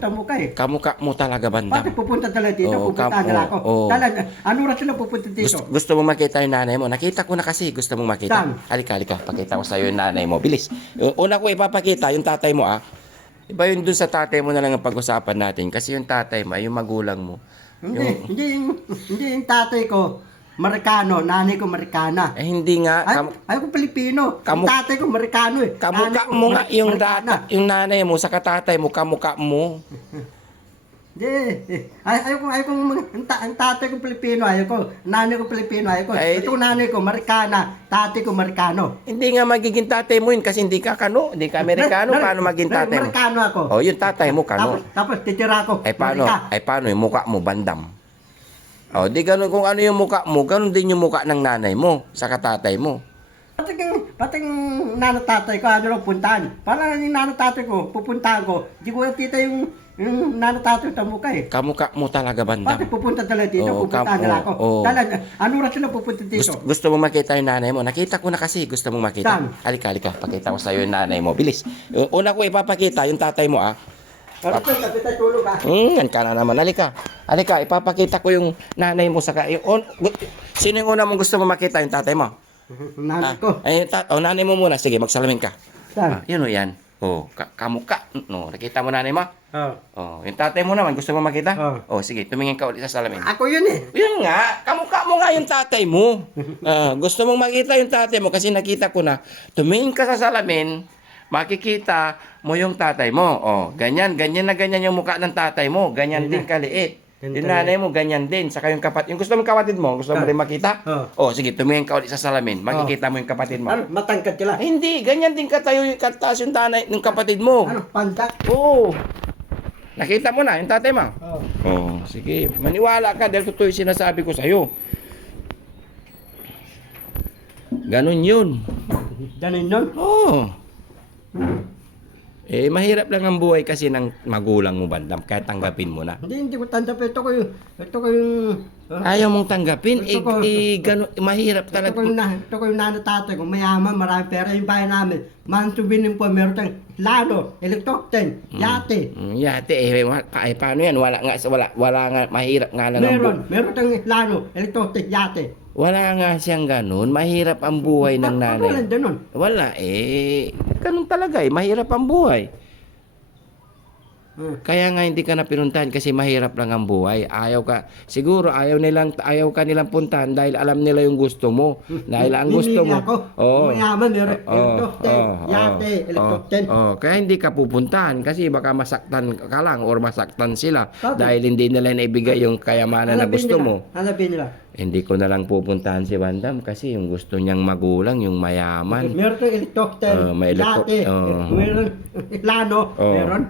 Tamo ka eh. Kamukha mo talaga, bandam. Bakit pupunta talaga dito? Oo, Pupunta nila ako. oo. Talaga, ano oras sila pupunta dito? Gusto mo makita yung nanay mo? Nakita ko na kasi. Gusto mong makita? Saan? Halika. Pakita ko sa'yo yung nanay mo. Bilis. Una ko ipapakita yung tatay mo, ah. Iba yun dun sa tatay mo na lang ang pag-usapan natin. Kasi yung tatay mo ay yung magulang mo. Hindi yung tatay ko, Marikano, nanay ko Marikana. Hindi nga. Ay ko Pilipino. Yung tatay ko Marikano eh. Kamukha mo nga yung nanay mo sa katatay mo, kamukha mo. Hindi. Ayoko ang tatay ko Pilipino, ayoko. Nanay ko Pilipino, ayoko. Ito nanay ko Marikana, tatay ko Marikano. Hindi nga magiging tatay mo yun kasi hindi ka Kano, hindi ka Amerikano. Paano maging tatay mo? Marikano ako. Oh, yung tatay mo Kano. Tapos titira ko. Paano yung mukha mo, bandam? Oh, di ganun kung ano yung mukha mo, ganun din yung mukha ng nanay mo sa katatay mo. Pati yung nanotatay ko, ano lang puntahan. Parang yung nanotatay ko, pupuntahan ko. Di ko nakita yung nanotatay ko mukha eh. Kamukha mo talaga, bandam. Bakit pupunta talaga dito? Pupuntahan nila ako. Talaga, ano oras sila pupunta dito? Gusto mo makita yung nanay mo? Nakita ko na kasi. Gusto mong makita? Saan? Halika. Pakita ko sa'yo yung nanay mo. Bilis. Una ko ipapakita yung tatay mo, ah. Kapit tulog ah. Yan ka na naman. Halika, ipapakita ko yung nanay mo sa sino yung una mong gusto mo makita? Yung tatay mo? Nanay ko. Nanay mo muna. Sige, magsalamin ka. Saan? Yun o yan. Kamukha. No, nakita mo nanay mo? Yung tatay mo naman, gusto mo makita? Sige, tumingin ka ulit sa salamin. Ako yun eh. Yun nga, kamukha mo nga yung tatay mo. Gusto mong makita yung tatay mo kasi nakita ko na tumingin ka sa salamin, makikita mo yung tatay mo. Ganyan yung mukha ng tatay mo. Ganyan din kaliit. Yung nanay mo, ganyan din. Saka yung kapatid. Yung gusto mong kapatid mo, gusto mo rin makita? Sige, tumingin ka ulit sa salamin. Makikita mo yung kapatid mo. Ano, matangkad ka lang. Hindi, ganyan din katayo kataas yung tanay ng kapatid mo. Ano, pandak? Oo. Nakita mo na yung tatay mo? Oo. Sige. Maniwala ka dahil totoo yung sinasabi ko sa'yo. Ganun yun. Ganun yun? Oo. Mahirap lang ang buhay kasi ng magulang mo, bandam. Kaya tanggapin mo na. Hindi ko tanggapin. Ito ko yung... Ayaw mong tanggapin? Ganun, mahirap talaga. Ito ko yung nanotatay ko. Mayaman, marami pera yung bahay namin. Mansubinin po, meron tayong lado, helicopter, yate. Yate, paano yan? Wala nga, mahirap nga lang Meron tayong lado, helicopter, yate. Wala nga siyang ganun. Mahirap ang buhay ng nanay. Wala ganun. Wala ganun talaga mahirap ang buhay. Kaya nga hindi ka na pinuntahan kasi mahirap lang ang buhay. Siguro ayaw ka nilang puntahan dahil alam nila yung gusto mo. Dahil ang gusto mo. Mayaman, meron helicopter, yate, helicopter. Kaya hindi ka pupuntahan kasi baka masaktan ka lang or masaktan sila dahil hindi nila naibigay yung kayamanan na gusto mo. Hanapin nila. Hindi ko na lang pupuntahan si Bandam kasi yung gusto niyang magulang, yung mayaman. Meron tayong helicopter, yate, meron plano, meron.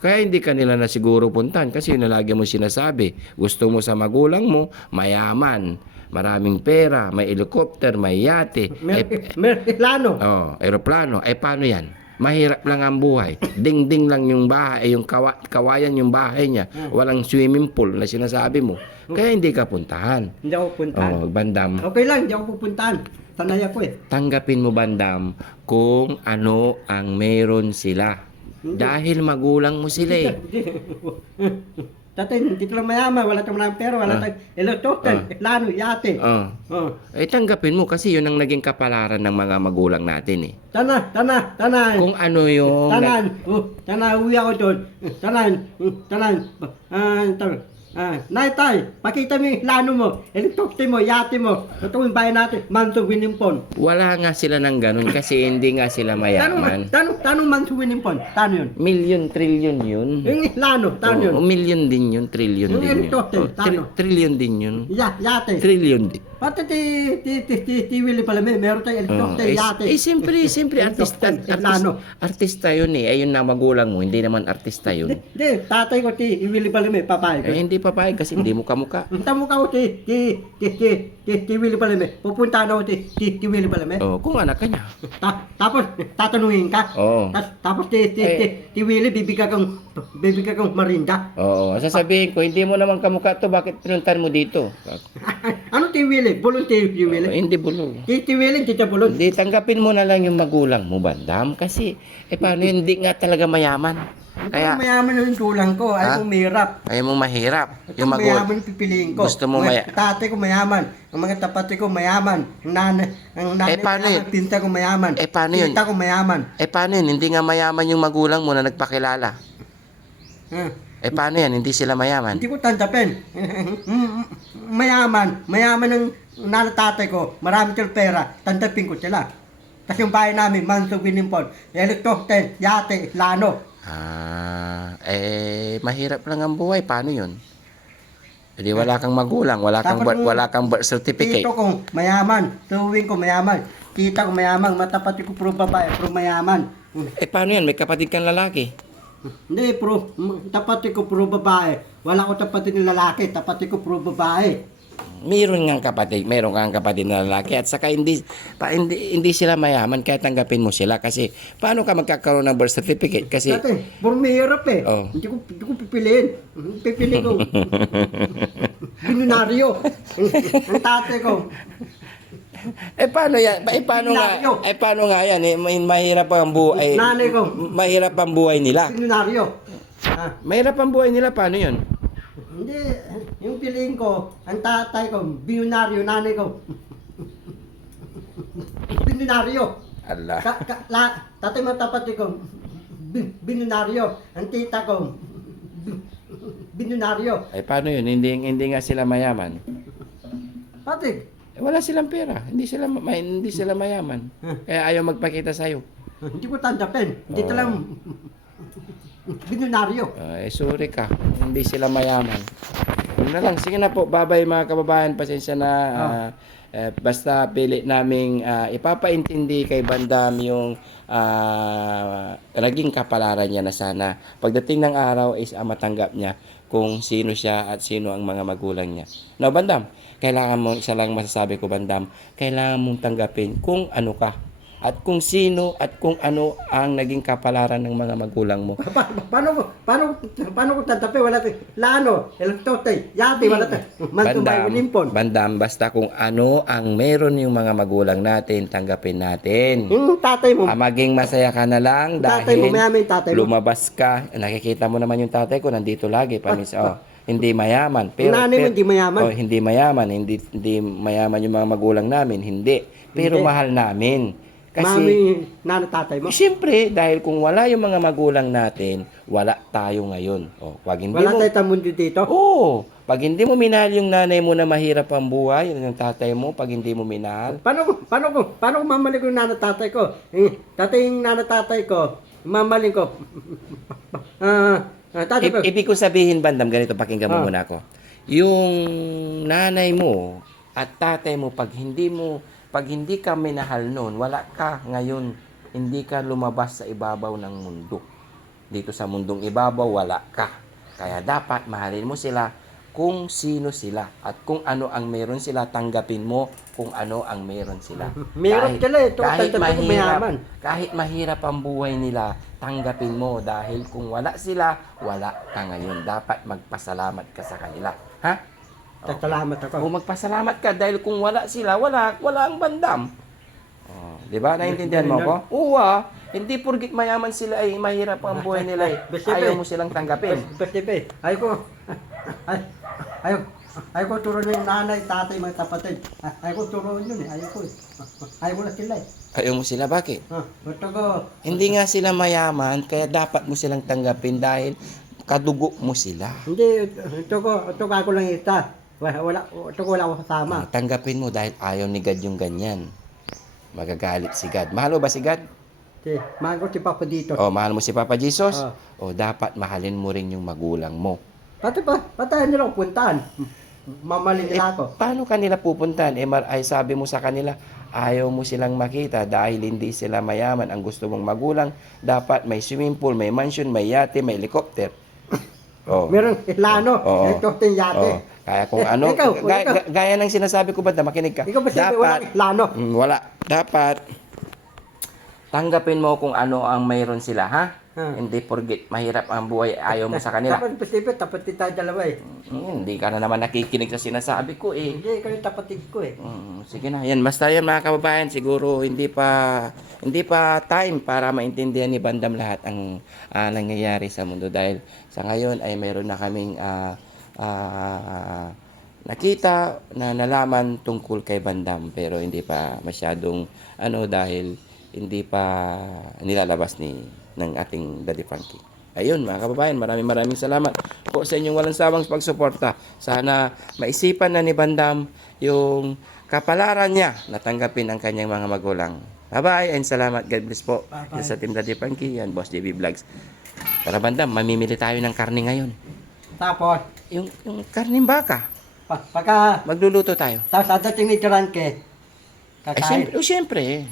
Kaya hindi ka nila na siguro puntahan kasi yun na lagi mo sinasabi. Gusto mo sa magulang mo, mayaman, maraming pera, may helicopter, may yate. Meron plano. Aeroplano. Paano yan? Mahirap lang ang buhay. Ding-ding lang yung bahay, yung kawayan yung bahay niya. Walang swimming pool na sinasabi mo. Kaya hindi ka puntahan. Hindi ako puntahan. Bandam. Okay lang, hindi ako pupuntahan. Sanay ako eh. Tanggapin mo, bandam, kung ano ang meron sila. Dahil magulang mo sila Tatay, hindi ko lang mayaman, wala tayong maraming pera, wala tayong helicopter, plano, yate. Tanggapin mo kasi yun ang naging kapalaran ng mga magulang natin Tanan. Kung ano yung... Tanan, uwi ako doon. Tanan. Tay, pakita mo yung plano mo, helicopter mo, yate mo. Ito yung bayan natin, Manso Winimpon. Wala nga sila ng ganun kasi hindi nga sila mayaman. Tanong Manso Winimpon, tano yun? Million, trillion yun. Yung plano, tano yun? Million din yun, trillion din yun. Helicopter, tano? Trillion din yun. Yate. Trillion din. Pati ti Willie pala meron tayong helicopter, yate. Siyempre, artista yun ayun na magulang mo, hindi naman artista yun. Hindi, tatay ko ti Willie pala papayag. Hindi papayag kasi hindi mo kamukha. Tamukha ko ti Willie pala pupunta na ako ti Willie pala Kung anak ka niya. Tapos tatanungin ka. Tapos ti Willie bibigyan kang marinda. Sasabihin ko, hindi mo naman kamukha to, bakit pinuntan mo dito? Ano ti Willie? Bulong ti Willie? Hindi bulong. Ti Willie, ti bulong. Hindi, tanggapin mo na lang yung magulang mo, bandam. Kasi, paano hindi nga talaga mayaman? Kaya, mayaman yung tulang ko, Ha? ayaw kong mahirap. ayaw mong mahirap. Ito Yung mayaman yung pipiliin ko. Gusto mo Tatay ko mayaman, ang mga tapati ko mayaman, ang nanay paano mayaman, yun? pinta ko mayaman, Paano yun? tita ko mayaman. Paano yun? Hindi nga mayaman yung magulang mo na nagpakilala. Ah, Paano yan? Hindi sila mayaman. Hindi ko tanggapin. Mayaman ng nanay-tatay ko, marami silang pera, tanggapin ko sila. Tapos yung bahay namin, Manso Binimpon, Electroten, Yate, Lano. Mahirap lang ang buhay. Paano yun? Hindi wala kang magulang, wala kang Tapos wala kang birth certificate. Tito ko mayaman, tuwing ko mayaman, tita ko mayaman, matapati ko puro babae, puro mayaman. Paano yan? May kapatid kang lalaki. Hindi, tapati ko puro babae. Wala ko tapati ng lalaki, tapati ko puro babae. Meron kang kapatid na lalaki at saka hindi sila mayaman kahit tanggapin mo sila kasi paano ka magkakaroon ng birth certificate kasi Dati, puro mahirap eh. Oh. Hindi ko pipiliin. Pipiliin ko. Binunaryo. Ang tatay ko. paano yan? Paano nga yan? Mahirap ang buhay. Nanay ko. Mahirap ang buhay nila. Binunaryo. Ah. Mahirap ang buhay nila. Paano yun? Hindi, yung piliin ko, ang tatay ko, binunaryo, nanay ko. Binunaryo. Allah. Tatay matapati ko, binunaryo. Ang tita ko, binunaryo. Paano yun? Hindi nga sila mayaman. Patig, Wala silang pera. Hindi sila mayaman. Kaya ayaw magpakita sa'yo. hindi ko tanggapin. Hindi Oh. lang binunaryo. Sorry ka. Hindi sila mayaman. Yun na lang. Sige na po. Bye-bye mga kababayan. Pasensya na. Basta pili naming ipapaintindi kay Bandam yung naging kapalaran niya na sana. Pagdating ng araw is matanggap niya kung sino siya at sino ang mga magulang niya. No, Bandam, kailangan mo, isa lang masasabi ko, Bandam, kailangan mong tanggapin kung ano ka at kung sino at kung ano ang naging kapalaran ng mga magulang mo. Paano ko tanggapin? Wala tayo. Lano, Electrote, Yate, wala tayo. Mantumay, Unimpon. Bandam, basta kung ano ang meron yung mga magulang natin, tanggapin natin. Yung tatay mo, Maging masaya ka na lang tatay mo, dahil mayaman yung tatay mo. lumabas ka. Nakikita mo naman yung tatay ko, nandito lagi. Hindi mayaman. Yung nanay mo, hindi mayaman. Hindi mayaman. Hindi mayaman yung mga magulang namin. Hindi. Pero Hindi. mahal namin. Kasi, Mami, tatay mo. siyempre, dahil kung wala yung mga magulang natin, wala tayo ngayon. Pag hindi Wala mo, tayo tamundi dito. pag hindi mo minahal yung nanay mo na mahirap ang buhay, yung tatay mo, pag hindi mo minahal, Paano ko mamalik yung tatay ko? Tatay yung tatay ko, mamaling ko. Tatay ko. Ibig ko sabihin, Bandam, ganito, pakinggan mo muna ako. Yung nanay mo at tatay mo, pag hindi ka minahal noon, wala ka ngayon. Hindi ka lumabas sa ibabaw ng mundo. Dito sa mundong ibabaw, wala ka. Kaya dapat mahalin mo sila kung sino sila. At kung ano ang meron sila, tanggapin mo kung ano ang meron sila. Meron sila eh. Mayaman. Kahit mahirap ang buhay nila, tanggapin mo. Dahil kung wala sila, wala ka ngayon. Dapat magpasalamat ka sa kanila. Ha? Salamat ako. Kung magpasalamat ka dahil kung wala sila, wala ang Bandam. Di ba? Naintindihan mo ako? Oo. Hindi porgit mayaman sila ay mahirap ang buhay nila eh. Ayaw mo silang tanggapin. Beste, ayaw ko turo ng nanay, tatay, mga kapatid. Ayaw ko turo yun eh. Ayaw ko na sila eh. Ayaw mo sila, bakit? Gusto ko. Hindi nga sila mayaman, kaya dapat mo silang tanggapin dahil kadugo mo sila. Hindi, ito ko ako lang isa. Wala ako kasama. Tanggapin mo dahil ayaw ni God yung ganyan. Magagalit si God. Mahal mo ba si God? Mahal ko si Papa dito. Mahal mo si Papa Jesus? Dapat mahalin mo rin yung magulang mo. Patayin nila ako puntahan. Mamaling nila ako. Paano kanila pupuntahan? Ay sabi mo sa kanila, ayaw mo silang makita dahil hindi sila mayaman. Ang gusto mong magulang, dapat may swimming pool, may mansion, may yate, may helicopter. Meron Lano, Electrote, Yate. Kaya kung ano, gaya ng sinasabi ko ba, makinig ka. Ikaw ba sabi, walang Lano? Wala. Dapat, tanggapin mo kung ano ang mayroon sila, ha? Hindi porgit mahirap ang buhay, ayaw mo sa kanila. Dapat posible, tapatin tayo dalawa eh. Hindi ka na naman nakikinig sa sinasabi ko eh. Hindi, ikaw yung tapatin ko eh. Sige na, yan. Basta yan mga kababayan, siguro hindi pa time para maintindihan ni Bandam lahat ang nangyayari sa mundo. Dahil sa ngayon ay mayroon na kaming nakita na nalaman tungkol kay Bandam. Pero hindi pa masyadong dahil hindi pa nilalabas ng ating Daddy Frankie. Ayun mga kababayan, maraming salamat po sa inyong walang sawang pagsuporta. Sana maisipan na ni Bandam yung kapalaran niya na tanggapin ang kanyang mga magulang. Bye-bye and salamat. God bless po. Bye-bye. Yan sa Team Daddy Frankie, yan Boss JB Vlogs. Tara Bandam, mamimili tayo ng karne ngayon. Tapos, Yung karning baka. pagka, Magluluto tayo. tapos adating ni Duranke, Ay, kakain. siyempre.